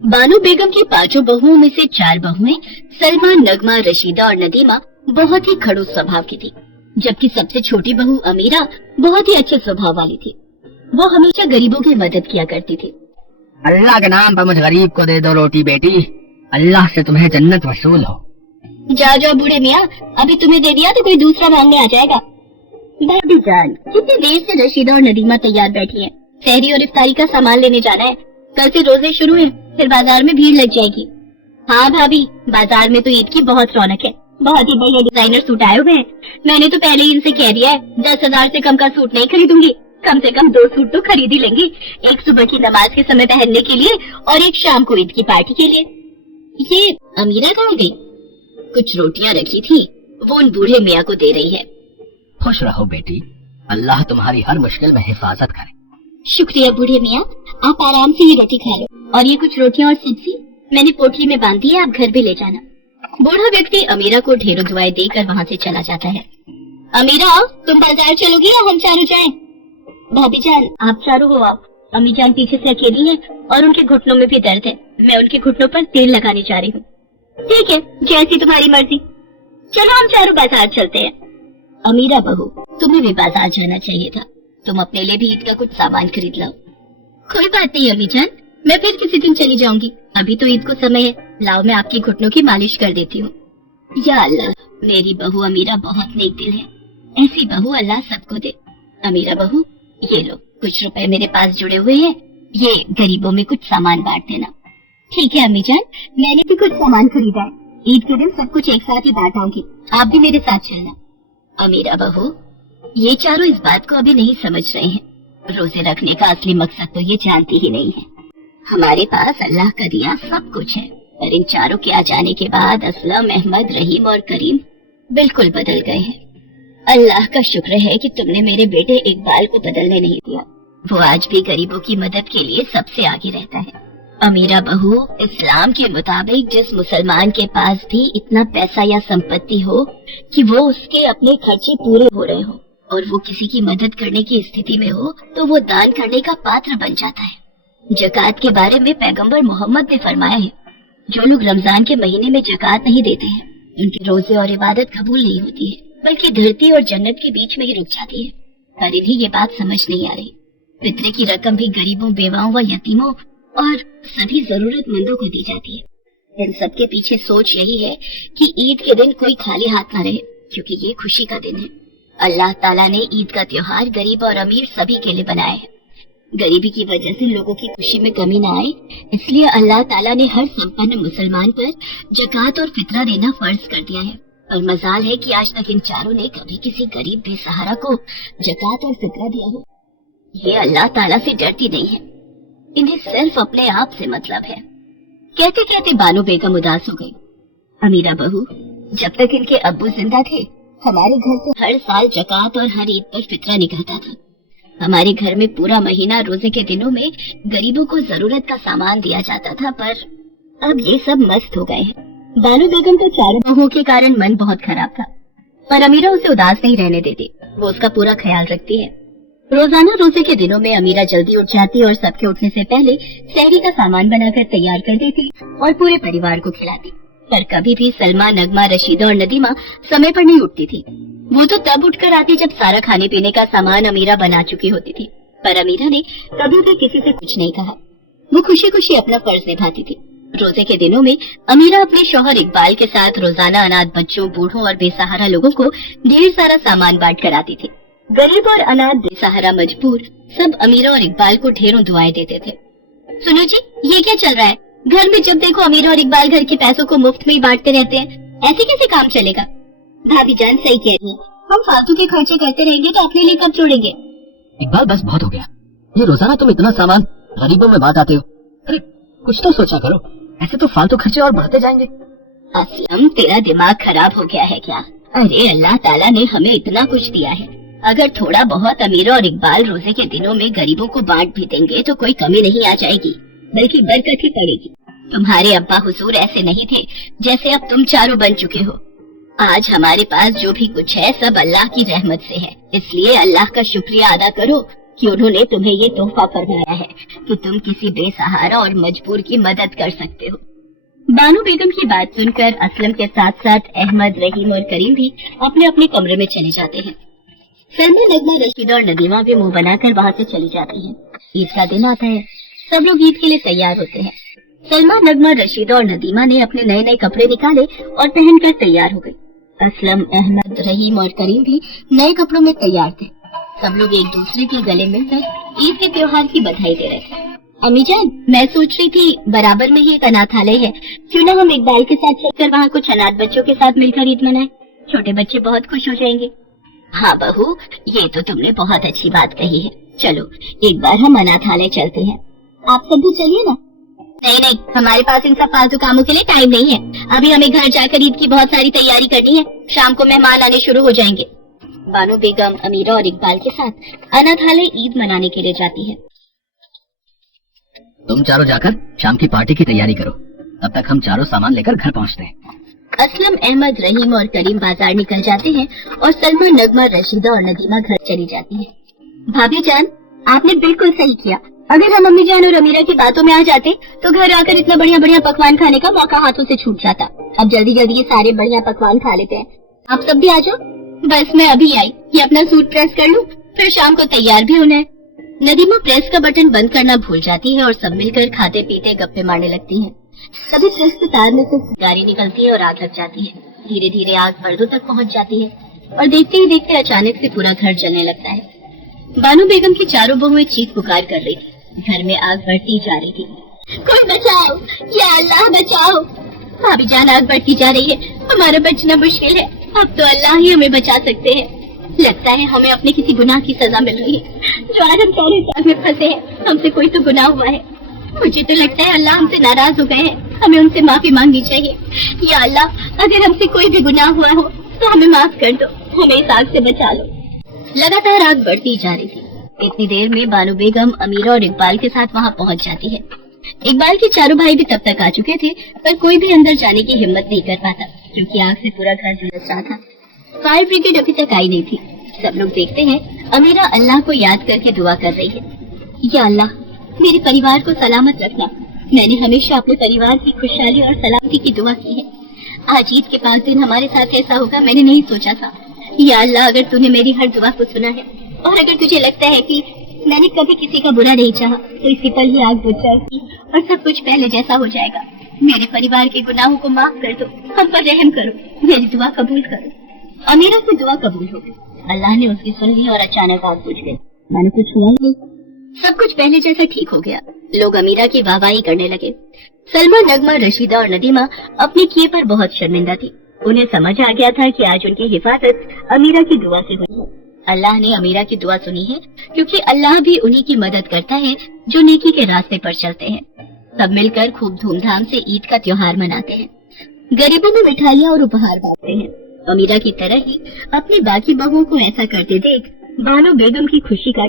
बानो बेगम की 5 बहुओं में से 4 बहुएं सलमा, नगमा, रशीदा और नदीमा बहुत ही खड़ूस स्वभाव की थी, जबकि सबसे छोटी बहू अमीरा बहुत ही अच्छे स्वभाव वाली थी। वो हमेशा गरीबों की मदद किया करती थी। अल्लाह के नाम पर मुझ गरीब को दे दो रोटी बेटी, अल्लाह से तुम्हें जन्नत वसूल हो। जाओ जाओ बूढ़े मियाँ, अभी तुम्हें दे दिया तो कोई दूसरा मांगने आ जाएगा। भाभी जान, कितनी देर से रशीदा और नदीमा तैयार बैठी हैं। सहरी और इफ्तारी का सामान लेने जाना है। कल से रोजे शुरू हैं, फिर बाजार में भीड़ लग जाएगी। हाँ भाभी, बाजार में तो ईद की बहुत रौनक है। बहुत ही बढ़िया डिजाइनर सूट आए हुए हैं। मैंने तो पहले ही इनसे कह दिया है 10,000 से कम का सूट नहीं खरीदूंगी। कम से कम 2 सूट तो खरीद ही लेंगी, एक सुबह की नमाज के समय पहनने के लिए और एक शाम को ईद की पार्टी के लिए। ये अमीरा कहाँ गई? कुछ रोटियां रखी थी, वो उन बूढ़े मियाँ को दे रही है। खुश रहो बेटी, अल्लाह तुम्हारी हर मुश्किल में हिफाजत करे। शुक्रिया बूढ़े मियाँ, आप आराम से ये रोटी खा लो। और ये कुछ रोटियां और सब्जी मैंने पोटली में बांध दी है, आप घर भी ले जाना। बूढ़ा व्यक्ति अमीरा को ढेरों दुआएं देकर वहाँ से चला जाता है। अमीरा, तुम बाजार चलोगी या हम चारों जाएं? भाभी जान, आप चारों हो आप। अम्मी जान पीछे से अकेली हैं और उनके घुटनों में भी दर्द है। मैं उनके घुटनों पर तेल लगाने जा रही हूँ। ठीक है, जैसी तुम्हारी मर्जी। चलो हम चारों बाजार चलते हैं। अमीरा बहू, तुम्हें भी बाजार जाना चाहिए था। तुम अपने लिए भी ईद का कुछ सामान खरीद लाओ। कोई बात नहीं अम्मी जान, मैं फिर किसी दिन चली जाऊंगी। अभी तो ईद को समय है। लाओ, मैं आपकी घुटनों की मालिश कर देती हूँ। या अल्लाह, मेरी बहू अमीरा बहुत नेक दिल है। ऐसी बहू अल्लाह सबको दे। अमीरा बहू, ये लो, कुछ रुपए मेरे पास जुड़े हुए हैं, ये गरीबों में कुछ सामान बांट देना। ठीक है अम्मी जान, मैंने भी कुछ सामान खरीदा है। ईद के दिन सब कुछ एक साथ ही बांट आऊंगी, आप भी मेरे साथ चलना। अमीरा बहू, ये चारों इस बात को अभी नहीं समझ रहे हैं। रोजे रखने का असली मकसद तो ये जानती ही नहीं है। हमारे पास अल्लाह का दिया सब कुछ है, पर इन चारों के आ जाने के बाद असलम, अहमद, रहीम और करीम बिल्कुल बदल गए हैं। अल्लाह का शुक्र है कि तुमने मेरे बेटे इकबाल को बदलने नहीं दिया। वो आज भी गरीबों की मदद के लिए सबसे आगे रहता है। अमीरा बहू, इस्लाम के मुताबिक जिस मुसलमान के पास भी इतना पैसा या संपत्ति हो कि वो उसके अपने खर्चे पूरे हो रहे हो और वो किसी की मदद करने की स्थिति में हो, तो वो दान करने का पात्र बन जाता है। जकात के बारे में पैगंबर मोहम्मद ने फरमाया है, जो लोग रमजान के महीने में जकात नहीं देते हैं, उनके रोजे और इबादत कबूल नहीं होती है, बल्कि धरती और जन्नत के बीच में ही रुक जाती है। पर इन्हें ये बात समझ नहीं आ रही। फितरे की रकम भी गरीबों, बेवाओं व यतीमों और सभी जरूरतमंदों को दी जाती है। इन सब के पीछे सोच यही है कि ईद के दिन कोई खाली हाथ न रहे, क्योंकि ये खुशी का दिन है। अल्लाह ताला ने ईद का त्योहार गरीब और अमीर सभी के लिए बनाया है। गरीबी की वजह से लोगों की खुशी में कमी न आए, इसलिए अल्लाह ताला ने हर संपन्न मुसलमान पर जकात और फितरा देना फर्ज कर दिया है। और मजाल है कि आज तक इन चारों ने कभी किसी गरीब बेसहारा को जकात और फितरा दिया हो। ये अल्लाह ताला से डरती नहीं है, इन्हें सिर्फ अपने आप से मतलब है। कहते कहते बानो बेगम उदास हो गई। अमीरा बहू, जब तक इनके अब्बू जिंदा थे, हमारे घर से हर साल जकात और हर ईद पर फितरा निकलता था। हमारे घर में पूरा महीना रोजे के दिनों में गरीबों को जरूरत का सामान दिया जाता था, पर अब ये सब मस्त हो गए हैं। बानो बेगम तो चारों बहुओं के कारण मन बहुत खराब था, पर अमीरा उसे उदास नहीं रहने देती। वो उसका पूरा ख्याल रखती है। रोजाना रोजे के दिनों में अमीरा जल्दी उठ जाती और सबके उठने से पहले सहरी का सामान बनाकर तैयार कर देती और पूरे परिवार को खिलाती। पर कभी भी सलमा, नगमा, रशीदा और नदीमा समय पर नहीं उठती थी। वो तो तब उठकर आती जब सारा खाने पीने का सामान अमीरा बना चुकी होती थी। पर अमीरा ने कभी भी किसी से कुछ नहीं कहा। वो खुशी खुशी अपना फर्ज निभाती थी। रोजे के दिनों में अमीरा अपने शौहर इकबाल के साथ रोजाना अनाथ बच्चों, बूढ़ों और बेसहारा लोगों को ढेर सारा सामान बांट कर आती थी। गरीब और अनाथ, बेसहारा, मजबूर सब अमीरा और इकबाल को ढेरों दुआएं देते थे। सुनो जी, ये क्या चल रहा है? घर में जब देखो अमीरा और इकबाल घर के पैसों को मुफ्त में ही बांटते रहते हैं। ऐसे कैसे काम चलेगा? भाभी जान सही कह रही है, हम फालतू के खर्चे करते रहेंगे तो अपने लिए कब छोड़ेंगे? इकबाल, बस बहुत हो गया। ये रोजाना तुम इतना सामान गरीबों में बांट आते हो। अरे कुछ तो सोचा करो, ऐसे तो फालतू खर्चे और बढ़ते जाएंगे। असलम, तेरा दिमाग खराब हो गया है क्या? अरे अल्लाह ताला ने हमें इतना कुछ दिया है, अगर थोड़ा बहुत अमीरा और इकबाल रोजे के दिनों में गरीबों को बांट भी देंगे तो कोई कमी नहीं आ जाएगी, बल्कि बरकत ही पड़ेगी। तुम्हारे अब्बा हुजूर ऐसे नहीं थे जैसे अब तुम चारों बन चुके हो। आज हमारे पास जो भी कुछ है सब अल्लाह की रहमत से है, इसलिए अल्लाह का शुक्रिया अदा करो कि उन्होंने तुम्हें ये तोहफा फरमाया है कि तुम किसी बेसहारा और मजबूर की मदद कर सकते हो। बानो बेगम की बात सुनकर असलम के साथ साथ अहमद, रहीम और करीम भी अपने अपने कमरे में चले जाते हैं। सलमा, नगमा, रशीदा और नदीमा भी मुंह बनाकर वहाँ से चली जाती हैं। ईद का दिन आता है, सब लोग ईद के लिए तैयार होते हैं। सलमा, नगमा, रशीदा और नदीमा ने अपने नए नए कपड़े निकाले और पहनकर तैयार हो गई। असलम, अहमद, रहीम और करीम भी नए कपड़ों में तैयार थे। सब लोग एक दूसरे के गले मिलकर ईद के त्योहार की बधाई दे रहे थे। अम्मी जान, मैं सोच रही थी बराबर में ही एक अनाथालय है, क्यों ना हम इकबाल के साथ चलकर वहाँ कुछ अनाथ बच्चों के साथ मिलकर ईद मनाएं। छोटे बच्चे बहुत खुश हो जाएंगे। हाँ बहू, ये तो तुमने बहुत अच्छी बात कही है। चलो एक बार हम अनाथालय चलते हैं। आप सब भी चलिए ना। नहीं, हमारे पास इन सब फालतू कामों के लिए टाइम नहीं है। अभी हमें घर जाकर ईद की बहुत सारी तैयारी करनी है। शाम को मेहमान आने शुरू हो जाएंगे। बानो बेगम, अमीरा और इकबाल के साथ अनाथालय ईद मनाने के लिए जाती है। तुम चारों जाकर शाम की पार्टी की तैयारी करो, तब तक हम चारों सामान लेकर घर पहुंचते हैं। असलम, अहमद, रहीम और करीम बाजार निकल जाते हैं और सलमा, नगमा, रशीदा और नदीमा घर चली जाती है। भाभी जान, आपने बिल्कुल सही किया। अगर हम अम्मी जान और अमीरा की बातों में आ जाते तो घर आकर इतना बढ़िया बढ़िया पकवान खाने का मौका हाथों से छूट जाता। अब जल्दी जल्दी ये सारे बढ़िया पकवान खा लेते हैं। आप सब भी आ जाओ। बस मैं अभी आई, ये अपना सूट प्रेस कर लूं, फिर शाम को तैयार भी होना है। नदीमा प्रेस का बटन बंद करना भूल जाती है और सब मिलकर खाते पीते गप्पे मारने लगती हैं। तभी प्रेस के तार में से गाड़ी निकलती है और आग लग जाती है। धीरे धीरे आग पर्दों तक पहुंच जाती है और देखते ही देखते अचानक से पूरा घर जलने लगता है। बानो बेगम की चारों बहुएं चीख पुकार कर रही थी। घर में आग बढ़ती जा रही थी। कोई बचाओ, या अल्लाह बचाओ। भाभी जान, आग बढ़ती जा रही है, हमारा बचना मुश्किल है। अब तो अल्लाह ही हमें बचा सकते हैं। लगता है हमें अपने किसी गुनाह की सजा मिल रही है। जो आज हम सारे आग में फंसे हैं, हमसे कोई तो गुनाह हुआ है। मुझे तो लगता है अल्लाह हमसे नाराज हो गए हैं, हमें उनसे माफी मांगनी चाहिए। या अल्लाह, अगर हमसे कोई भी गुनाह हुआ हो तो हमें माफ कर दो, हमें इस आग से बचा लो। लगातार आग बढ़ती जा रही थी। इतनी देर में बानो बेगम, अमीरा और इकबाल के साथ वहाँ पहुँच जाती है। इकबाल के चारों भाई भी तब तक आ चुके थे, पर कोई भी अंदर जाने की हिम्मत नहीं कर पाता, क्योंकि आग से पूरा घर झुलस रहा था। फायर ब्रिगेड अभी तक आई नहीं थी। सब लोग देखते हैं अमीरा अल्लाह को याद करके दुआ कर रही है। या अल्लाह, मेरे परिवार को सलामत रखना। मैंने हमेशा अपने परिवार की खुशहाली और सलामती की दुआ की है। आज ईद के 5 दिन हमारे साथ ऐसा होगा, मैंने नहीं सोचा था। या अल्लाह, अगर तूने मेरी हर दुआ को सुना है और अगर तुझे लगता है कि मैंने कभी किसी का बुरा नहीं चाहा, तो इसी पर ही आग बुझ जाएगी और सब कुछ पहले जैसा हो जाएगा। मेरे परिवार के गुनाहों को माफ कर दो, हम पर रहम करो, मेरी दुआ कबूल करो। अमीरा की दुआ कबूल हो गई। अल्लाह ने उसकी सुन ली और अचानक आग बुझ गई। मैंने कुछ हुआ नहीं, सब कुछ पहले जैसा ठीक हो गया। लोग अमीरा की वाहवाही करने लगे। सलमा, नगमा, रशीदा और नदीमा अपने किए पर बहुत शर्मिंदा थी। उन्हें समझ आ गया था कि आज उनकी हिफाजत अमीरा की दुआ से हुई है। अल्लाह ने अमीरा की दुआ सुनी है, क्योंकि अल्लाह भी उन्हीं की मदद करता है जो नेकी के रास्ते पर चलते हैं। सब मिलकर खूब धूमधाम से ईद का त्योहार मनाते हैं। गरीबों में मिठाइयाँ और उपहार बांटते हैं। अमीरा की तरह ही अपनी बाकी बहुओं को ऐसा करते देख बानो बेगम की खुशी का